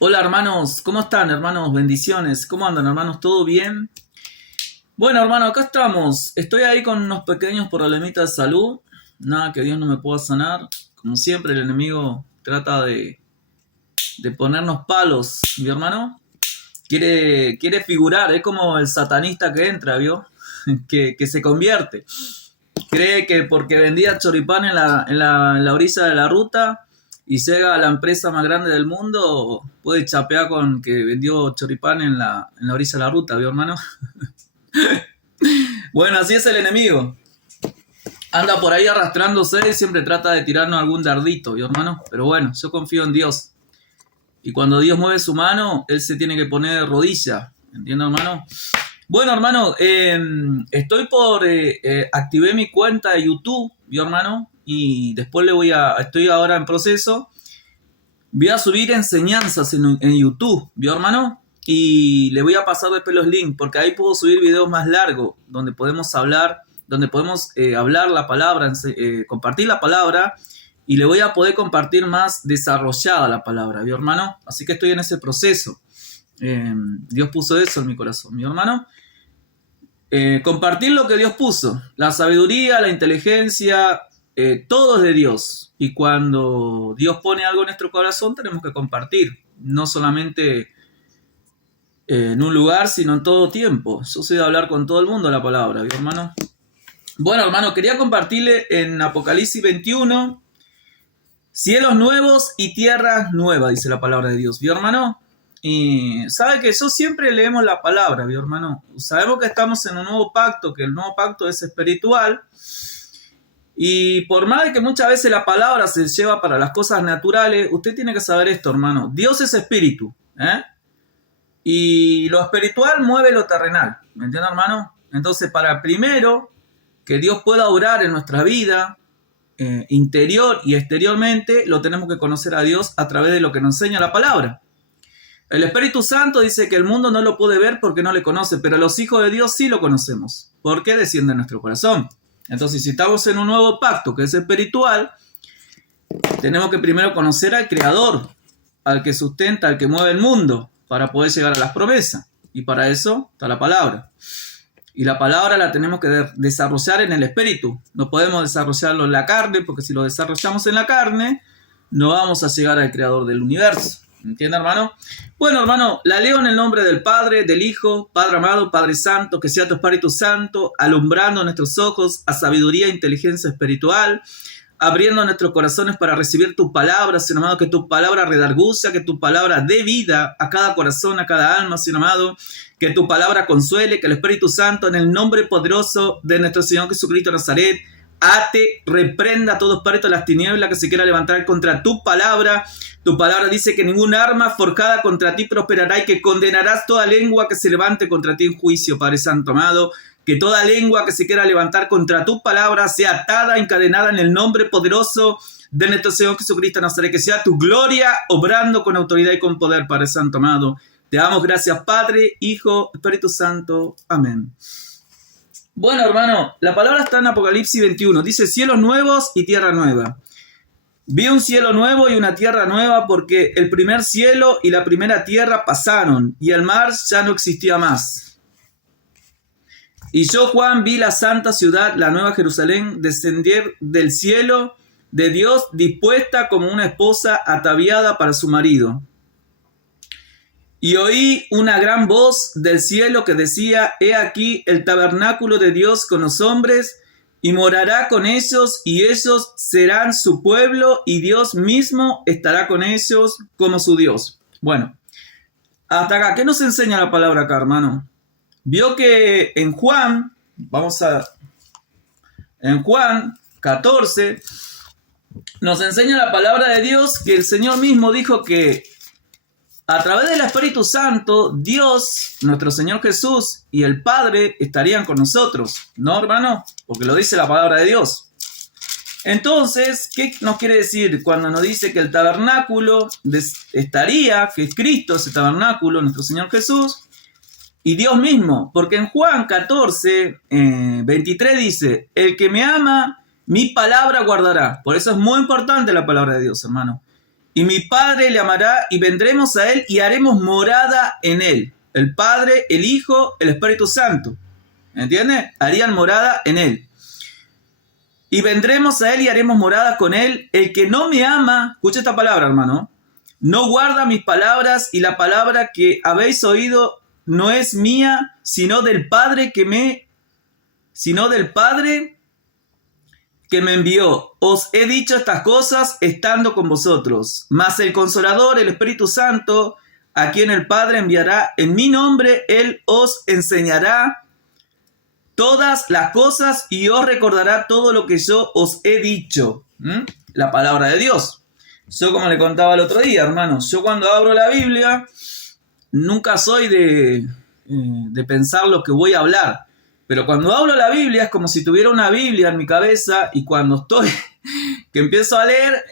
Hola hermanos, ¿cómo están hermanos? Bendiciones, ¿cómo andan hermanos? ¿Todo bien? Bueno hermano, acá estamos. Estoy ahí con unos pequeños problemitas de salud. Nada que Dios no me pueda sanar. Como siempre el enemigo trata de ponernos palos, mi hermano. Quiere figurar, es como el satanista que entra, ¿vio? Que se convierte. Cree que porque vendía choripán en la orilla de la ruta y Sega, la empresa más grande del mundo, puede chapear con que vendió choripán en la orilla de la ruta, ¿vio, hermano? Bueno, así es el enemigo. Anda por ahí arrastrándose y siempre trata de tirarnos algún dardito, ¿vio, hermano? Pero bueno, yo confío en Dios. Y cuando Dios mueve su mano, Él se tiene que poner de rodilla. ¿Entiendes, hermano? Bueno, hermano, activé mi cuenta de YouTube, ¿vio, hermano? Y después estoy ahora en proceso. Voy a subir enseñanzas en YouTube, ¿vio, hermano? Y le voy a pasar después los links, porque ahí puedo subir videos más largos, donde podemos hablar, hablar la palabra, compartir la palabra, y le voy a poder compartir más desarrollada la palabra, ¿vio, hermano? Así que estoy en ese proceso. Dios puso eso en mi corazón, ¿mi hermano? Compartir lo que Dios puso, la sabiduría, la inteligencia, todo es de Dios. Y cuando Dios pone algo en nuestro corazón, tenemos que compartir, no solamente en un lugar, sino en todo tiempo. Yo soy de hablar con todo el mundo la palabra, ¿vio, hermano? Bueno, hermano, quería compartirle en Apocalipsis 21, cielos nuevos y tierras nuevas, dice la palabra de Dios, ¿vio, hermano? Y sabe que yo siempre leemos la palabra, ¿vio, hermano? Sabemos que estamos en un nuevo pacto, que el nuevo pacto es espiritual. Y por más de que muchas veces la palabra se lleva para las cosas naturales, usted tiene que saber esto, hermano. Dios es espíritu, ¿eh? Y lo espiritual mueve lo terrenal, ¿me entiende, hermano? Entonces, para primero que Dios pueda obrar en nuestra vida, interior y exteriormente, lo tenemos que conocer a Dios a través de lo que nos enseña la palabra. El Espíritu Santo dice que el mundo no lo puede ver porque no le conoce, pero los hijos de Dios sí lo conocemos, porque desciende en nuestro corazón. Entonces, si estamos en un nuevo pacto que es espiritual, tenemos que primero conocer al Creador, al que sustenta, al que mueve el mundo, para poder llegar a las promesas. Y para eso está la palabra. Y la palabra la tenemos que desarrollar en el espíritu. No podemos desarrollarlo en la carne, porque si lo desarrollamos en la carne, no vamos a llegar al Creador del universo. ¿Entiende, hermano? Bueno, hermano, la leo en el nombre del Padre, del Hijo, Padre amado, Padre santo, que sea tu Espíritu Santo, alumbrando nuestros ojos a sabiduría e inteligencia espiritual, abriendo nuestros corazones para recibir tu palabra, Señor amado, que tu palabra redarguya, que tu palabra dé vida a cada corazón, a cada alma, Señor amado, que tu palabra consuele, que el Espíritu Santo, en el nombre poderoso de nuestro Señor Jesucristo de Nazaret, ate, reprenda todo espíritu de las tinieblas que se quiera levantar contra tu palabra. Tu palabra dice que ningún arma forjada contra ti prosperará y que condenarás toda lengua que se levante contra ti en juicio, Padre Santo amado. Que toda lengua que se quiera levantar contra tu palabra sea atada, encadenada en el nombre poderoso de nuestro Señor Jesucristo de Nazaret. Que sea tu gloria obrando con autoridad y con poder, Padre Santo amado. Te damos gracias, Padre, Hijo, Espíritu Santo. Amén. Bueno, hermano, la palabra está en Apocalipsis 21. Dice cielos nuevos y tierra nueva. Vi un cielo nuevo y una tierra nueva porque el primer cielo y la primera tierra pasaron y el mar ya no existía más. Y yo, Juan, vi la santa ciudad, la nueva Jerusalén, descender del cielo de Dios, dispuesta como una esposa ataviada para su marido. Y oí una gran voz del cielo que decía: He aquí el tabernáculo de Dios con los hombres, y morará con ellos, y ellos serán su pueblo, y Dios mismo estará con ellos como su Dios. Bueno, hasta acá, ¿qué nos enseña la palabra acá, hermano? Vio que en Juan 14, nos enseña la palabra de Dios que el Señor mismo dijo que a través del Espíritu Santo, Dios, nuestro Señor Jesús y el Padre estarían con nosotros. ¿No, hermano? Porque lo dice la palabra de Dios. Entonces, ¿qué nos quiere decir cuando nos dice que el tabernáculo estaría, que es Cristo, ese tabernáculo, nuestro Señor Jesús, y Dios mismo? Porque en Juan 14, 23 dice: el que me ama, mi palabra guardará. Por eso es muy importante la palabra de Dios, hermano. y mi Padre le amará y vendremos a él y haremos morada en él. El Padre, el Hijo, el Espíritu Santo. ¿Entiendes? Harían morada en él. Y vendremos a él y haremos morada con él. El que no me ama, escucha esta palabra, hermano, no guarda mis palabras, y la palabra que habéis oído no es mía, sino del Padre que me envió. Os he dicho estas cosas estando con vosotros. Mas el Consolador, el Espíritu Santo, a quien el Padre enviará en mi nombre, él os enseñará todas las cosas y os recordará todo lo que yo os he dicho. La palabra de Dios. Yo, como le contaba el otro día, hermanos, yo cuando abro la Biblia, nunca soy de pensar lo que voy a hablar. Pero cuando hablo la Biblia es como si tuviera una Biblia en mi cabeza, y cuando que empiezo a leer,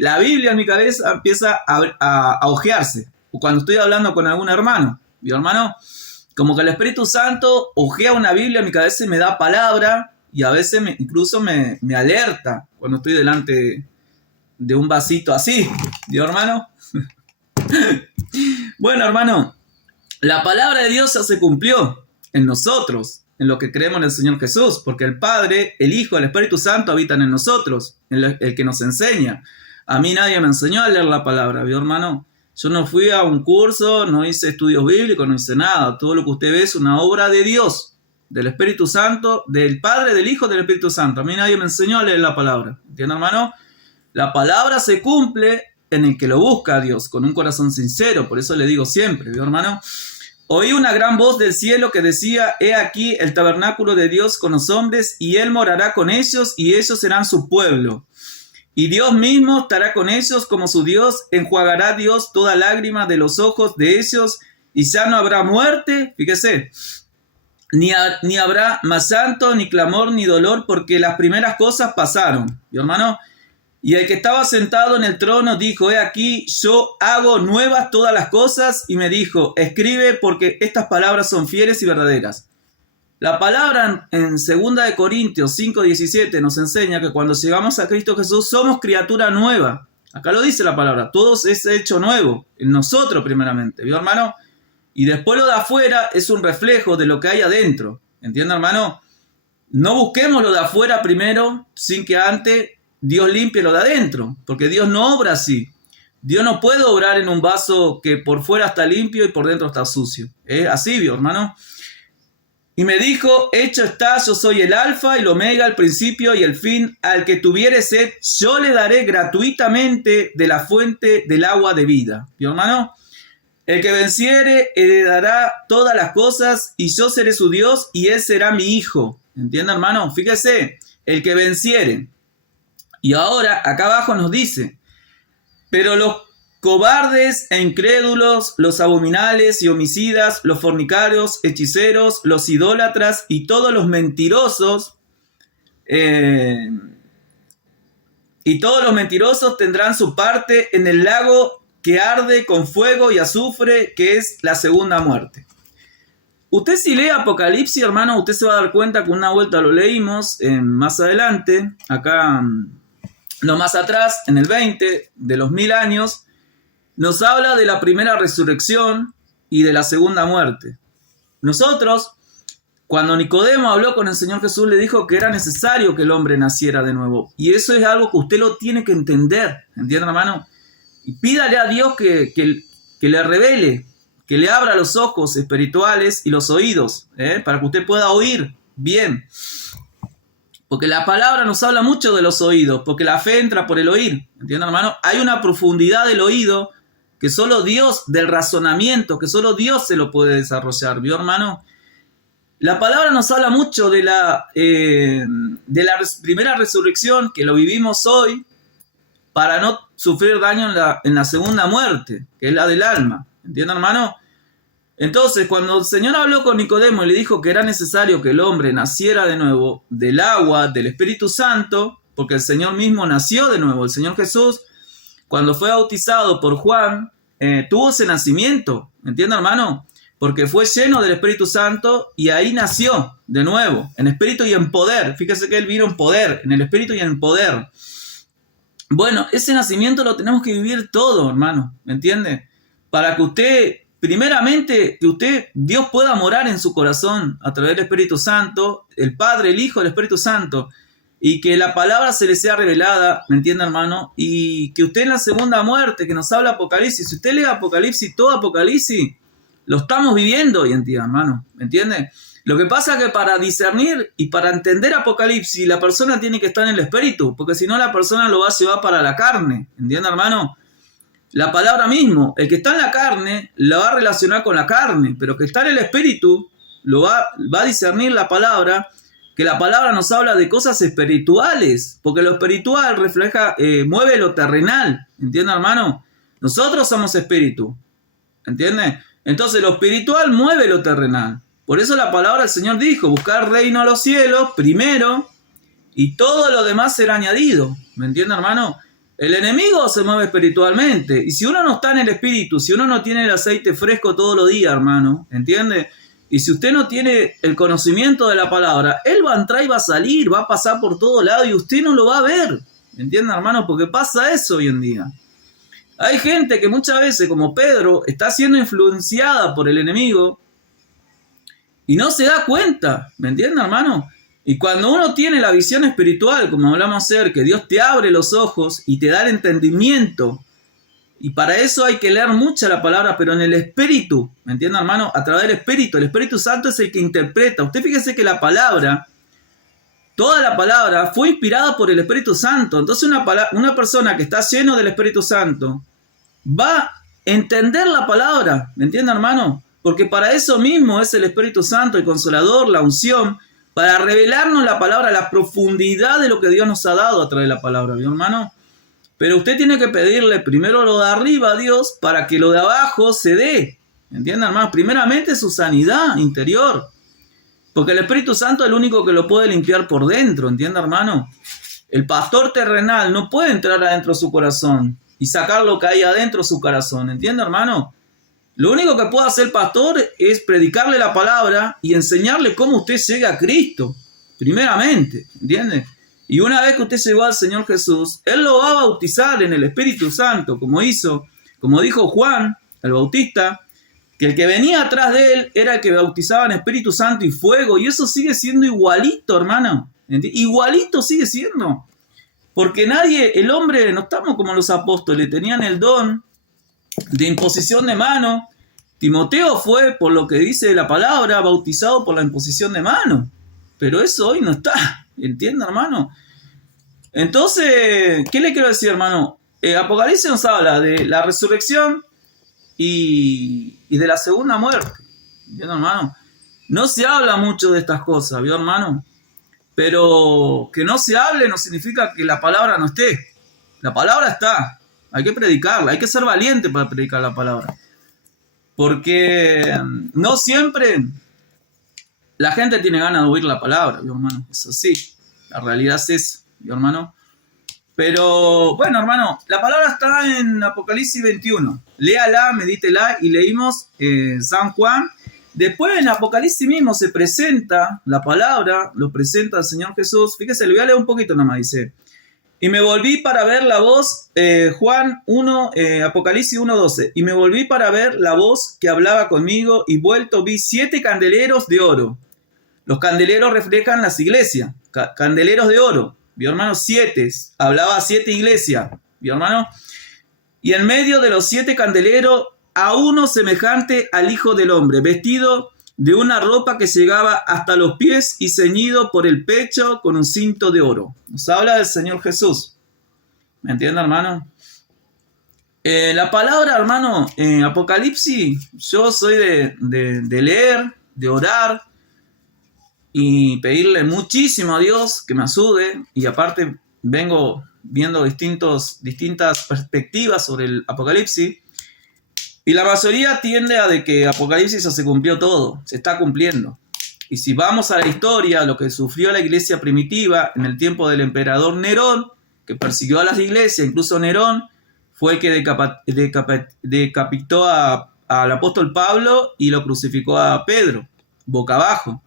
la Biblia en mi cabeza empieza a ojearse. O cuando estoy hablando con algún hermano, mi hermano, como que el Espíritu Santo ojea una Biblia en mi cabeza y me da palabra, y a veces incluso me alerta cuando estoy delante de un vasito así, mi hermano. Bueno, hermano, la palabra de Dios ya se cumplió en nosotros, en lo que creemos en el Señor Jesús, porque el Padre, el Hijo, el Espíritu Santo habitan en nosotros, el que nos enseña. A mí nadie me enseñó a leer la palabra, mi hermano. Yo no fui a un curso, no hice estudios bíblicos, no hice nada. Todo lo que usted ve es una obra de Dios, del Espíritu Santo, del Padre, del Hijo, del Espíritu Santo. A mí nadie me enseñó a leer la palabra. ¿Entiende, hermano? La palabra se cumple en el que lo busca a Dios, con un corazón sincero. Por eso le digo siempre, mi hermano. Oí una gran voz del cielo que decía: he aquí el tabernáculo de Dios con los hombres, y él morará con ellos, y ellos serán su pueblo. Y Dios mismo estará con ellos como su Dios, enjuagará Dios toda lágrima de los ojos de ellos, y ya no habrá muerte, fíjese, ni habrá más llanto, ni clamor, ni dolor, porque las primeras cosas pasaron. ¿Y hermano? Y el que estaba sentado en el trono dijo: he aquí, yo hago nuevas todas las cosas, y me dijo: escribe, porque estas palabras son fieles y verdaderas. La palabra en 2 Corintios 5:17 nos enseña que cuando llegamos a Cristo Jesús somos criatura nueva. Acá lo dice la palabra, todo es hecho nuevo, en nosotros primeramente, ¿vio, hermano? Y después lo de afuera es un reflejo de lo que hay adentro, ¿entiende, hermano? No busquemos lo de afuera primero, sin que antes Dios limpie lo de adentro, porque Dios no obra así. Dios no puede obrar en un vaso que por fuera está limpio y por dentro está sucio. ¿Es así, ¿vio, hermano? Y me dijo: hecho está, yo soy el alfa y el omega, el principio y el fin. Al que tuviere sed, yo le daré gratuitamente de la fuente del agua de vida. ¿Y, hermano? El que venciere heredará todas las cosas, y yo seré su Dios y él será mi hijo. ¿Entiende, hermano? Fíjese, el que venciere. Y ahora, acá abajo nos dice: pero los cobardes e incrédulos, los abominables y homicidas, los fornicarios, hechiceros, los idólatras y todos los mentirosos, tendrán su parte en el lago que arde con fuego y azufre, que es la segunda muerte. Usted, si lee Apocalipsis, hermano, usted se va a dar cuenta que una vuelta lo leímos más adelante, acá, no más atrás, en el 20 de los 1000 años, nos habla de la primera resurrección y de la segunda muerte. Nosotros, cuando Nicodemo habló con el Señor Jesús, le dijo que era necesario que el hombre naciera de nuevo. Y eso es algo que usted lo tiene que entender, ¿entiende, hermano? Y pídale a Dios que le revele, que le abra los ojos espirituales y los oídos, para que usted pueda oír bien. Porque la palabra nos habla mucho de los oídos, porque la fe entra por el oír, ¿entiende, hermano? Hay una profundidad del oído que solo Dios, del razonamiento, que solo Dios se lo puede desarrollar, ¿vio, hermano? La palabra nos habla mucho de la primera resurrección, que lo vivimos hoy, para no sufrir daño en la segunda muerte, que es la del alma, ¿entiende, hermano? Entonces, cuando el Señor habló con Nicodemo y le dijo que era necesario que el hombre naciera de nuevo del agua, del Espíritu Santo, porque el Señor mismo nació de nuevo, el Señor Jesús, cuando fue bautizado por Juan, tuvo ese nacimiento, ¿entiende, hermano? Porque fue lleno del Espíritu Santo y ahí nació de nuevo, en espíritu y en poder. Fíjese que él vino en poder, en el espíritu y en poder. Bueno, ese nacimiento lo tenemos que vivir todo, hermano, ¿me entiende? Para que usted, primeramente, que usted, Dios pueda morar en su corazón a través del Espíritu Santo, el Padre, el Hijo, el Espíritu Santo, y que la palabra se le sea revelada, ¿me entiende, hermano? Y que usted en la segunda muerte, que nos habla Apocalipsis, si usted lee Apocalipsis, todo Apocalipsis, lo estamos viviendo hoy en día, hermano, ¿me entiende? Lo que pasa es que para discernir y para entender Apocalipsis, la persona tiene que estar en el espíritu, porque si no la persona lo va a llevar para la carne, ¿entiende, hermano? La palabra mismo, el que está en la carne, la va a relacionar con la carne, pero que está en el espíritu, va a discernir la palabra, que la palabra nos habla de cosas espirituales, porque lo espiritual refleja, mueve lo terrenal, ¿entiende, hermano? Nosotros somos espíritu, ¿entiende? Entonces lo espiritual mueve lo terrenal. Por eso la palabra del Señor dijo, buscar reino a los cielos primero y todo lo demás será añadido. ¿Me entiende, hermano? El enemigo se mueve espiritualmente. Y si uno no está en el espíritu, si uno no tiene el aceite fresco todos los días, hermano, ¿entiende? Y si usted no tiene el conocimiento de la palabra, él va a entrar y va a salir, va a pasar por todo lado y usted no lo va a ver. ¿Me entiende, hermano? Porque pasa eso hoy en día. Hay gente que muchas veces, como Pedro, está siendo influenciada por el enemigo y no se da cuenta, ¿me entiendes, hermano? Y cuando uno tiene la visión espiritual, como hablamos ayer, que Dios te abre los ojos y te da el entendimiento, y para eso hay que leer mucha la palabra, pero en el espíritu, ¿me entiendes, hermano? A través del espíritu, el Espíritu Santo es el que interpreta. Usted fíjese que la palabra, toda la palabra fue inspirada por el Espíritu Santo. Entonces una persona que está lleno del Espíritu Santo va a entender la palabra, ¿me entiende, hermano? Porque para eso mismo es el Espíritu Santo, el Consolador, la unción, para revelarnos la palabra, la profundidad de lo que Dios nos ha dado a través de la palabra, ¿vio, hermano? Pero usted tiene que pedirle primero lo de arriba a Dios para que lo de abajo se dé, ¿me entiende, hermano? Primeramente su sanidad interior, porque el Espíritu Santo es el único que lo puede limpiar por dentro, ¿entiende, hermano? El pastor terrenal no puede entrar adentro de su corazón y sacar lo que hay adentro de su corazón, ¿entiende, hermano? Lo único que puede hacer el pastor es predicarle la palabra y enseñarle cómo usted llega a Cristo, primeramente, ¿entiende? Y una vez que usted llegó al Señor Jesús, Él lo va a bautizar en el Espíritu Santo, como dijo Juan, el Bautista, que el que venía atrás de él era el que bautizaba en Espíritu Santo y fuego, y eso sigue siendo igualito, hermano, ¿entiende? Igualito sigue siendo. Porque el hombre, no estamos como los apóstoles, tenían el don de imposición de mano. Timoteo fue, por lo que dice la palabra, bautizado por la imposición de mano. Pero eso hoy no está, ¿entiende, hermano? Entonces, ¿qué le quiero decir, hermano? Apocalipsis nos habla de la resurrección y de la segunda muerte, ¿entiende, hermano? No se habla mucho de estas cosas, ¿vio, hermano? Pero que no se hable no significa que la palabra no esté. La palabra está. Hay que predicarla. Hay que ser valiente para predicar la palabra. Porque no siempre la gente tiene ganas de oír la palabra, mi hermano. Eso sí. La realidad es eso, mi hermano. Pero, bueno, hermano, la palabra está en Apocalipsis 21. Léala, medítela y leímos San Juan. Después en Apocalipsis mismo se presenta la palabra, lo presenta el Señor Jesús. Fíjese, le voy a leer un poquito nada más, dice. Y me volví para ver la voz, Juan 1, Apocalipsis 1:12. Y me volví para ver la voz que hablaba conmigo y vuelto vi 7 candeleros de oro. Los candeleros reflejan las iglesias, candeleros de oro. ¿Vio, hermano? 7, hablaba 7 iglesias. ¿Vio, hermano? Y en medio de los 7 candeleros, a uno semejante al Hijo del Hombre, vestido de una ropa que llegaba hasta los pies y ceñido por el pecho con un cinto de oro. Nos habla del Señor Jesús. ¿Me entiende, hermano? La palabra, hermano, Apocalipsis, yo soy de leer, de orar y pedirle muchísimo a Dios que me ayude. Y aparte vengo viendo distintas perspectivas sobre el Apocalipsis. Y la mayoría tiende a de que Apocalipsis ya se cumplió todo, se está cumpliendo. Y si vamos a la historia, lo que sufrió la iglesia primitiva en el tiempo del emperador Nerón, que persiguió a las iglesias, incluso Nerón fue el que decapitó al apóstol Pablo y lo crucificó a Pedro, boca abajo.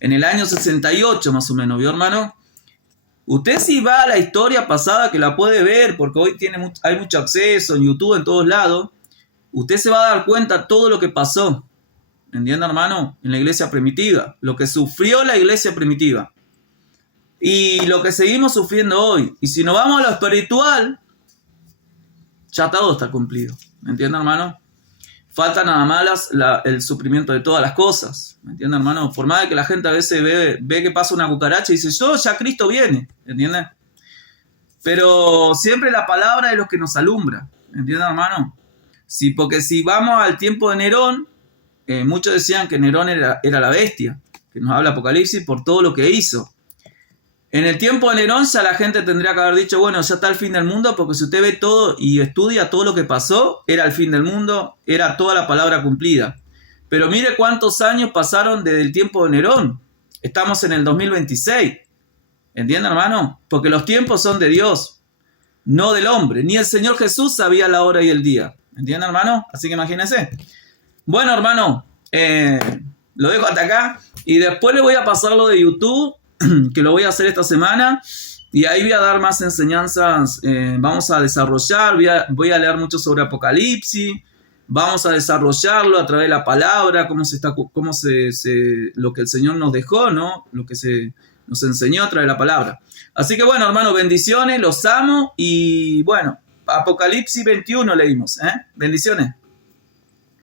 En el año 68 más o menos, ¿vio, hermano? Usted si va a la historia pasada, que la puede ver, porque hoy hay mucho acceso en YouTube, en todos lados, usted se va a dar cuenta de todo lo que pasó, ¿entiende, hermano? En la iglesia primitiva, lo que sufrió la iglesia primitiva y lo que seguimos sufriendo hoy. Y si nos vamos a lo espiritual, ya todo está cumplido, ¿me entiende, hermano? Falta nada más el sufrimiento de todas las cosas, ¿me entiende, hermano? Por más de que la gente a veces ve que pasa una cucaracha y dice, ya Cristo viene, ¿entiende? Pero siempre la palabra es lo que nos alumbra, ¿me entiende, hermano? Sí, porque si vamos al tiempo de Nerón, muchos decían que Nerón era la bestia, que nos habla Apocalipsis por todo lo que hizo. En el tiempo de Nerón ya la gente tendría que haber dicho, bueno, ya está el fin del mundo, porque si usted ve todo y estudia todo lo que pasó, era el fin del mundo, era toda la palabra cumplida. Pero mire cuántos años pasaron desde el tiempo de Nerón. Estamos en el 2026. ¿Entiende, hermano? Porque los tiempos son de Dios, no del hombre. Ni el Señor Jesús sabía la hora y el día. ¿Entiende, hermano? Así que imagínense. Bueno, hermano, lo dejo hasta acá. Y después le voy a pasar lo de YouTube, que lo voy a hacer esta semana. Y ahí voy a dar más enseñanzas. Vamos a desarrollar. Voy a leer mucho sobre Apocalipsis. Vamos a desarrollarlo a través de la palabra. Lo que el Señor nos dejó, ¿no? Lo que nos enseñó a través de la palabra. Así que bueno, hermano, bendiciones. Los amo. Y bueno, Apocalipsis 21 leímos. Bendiciones.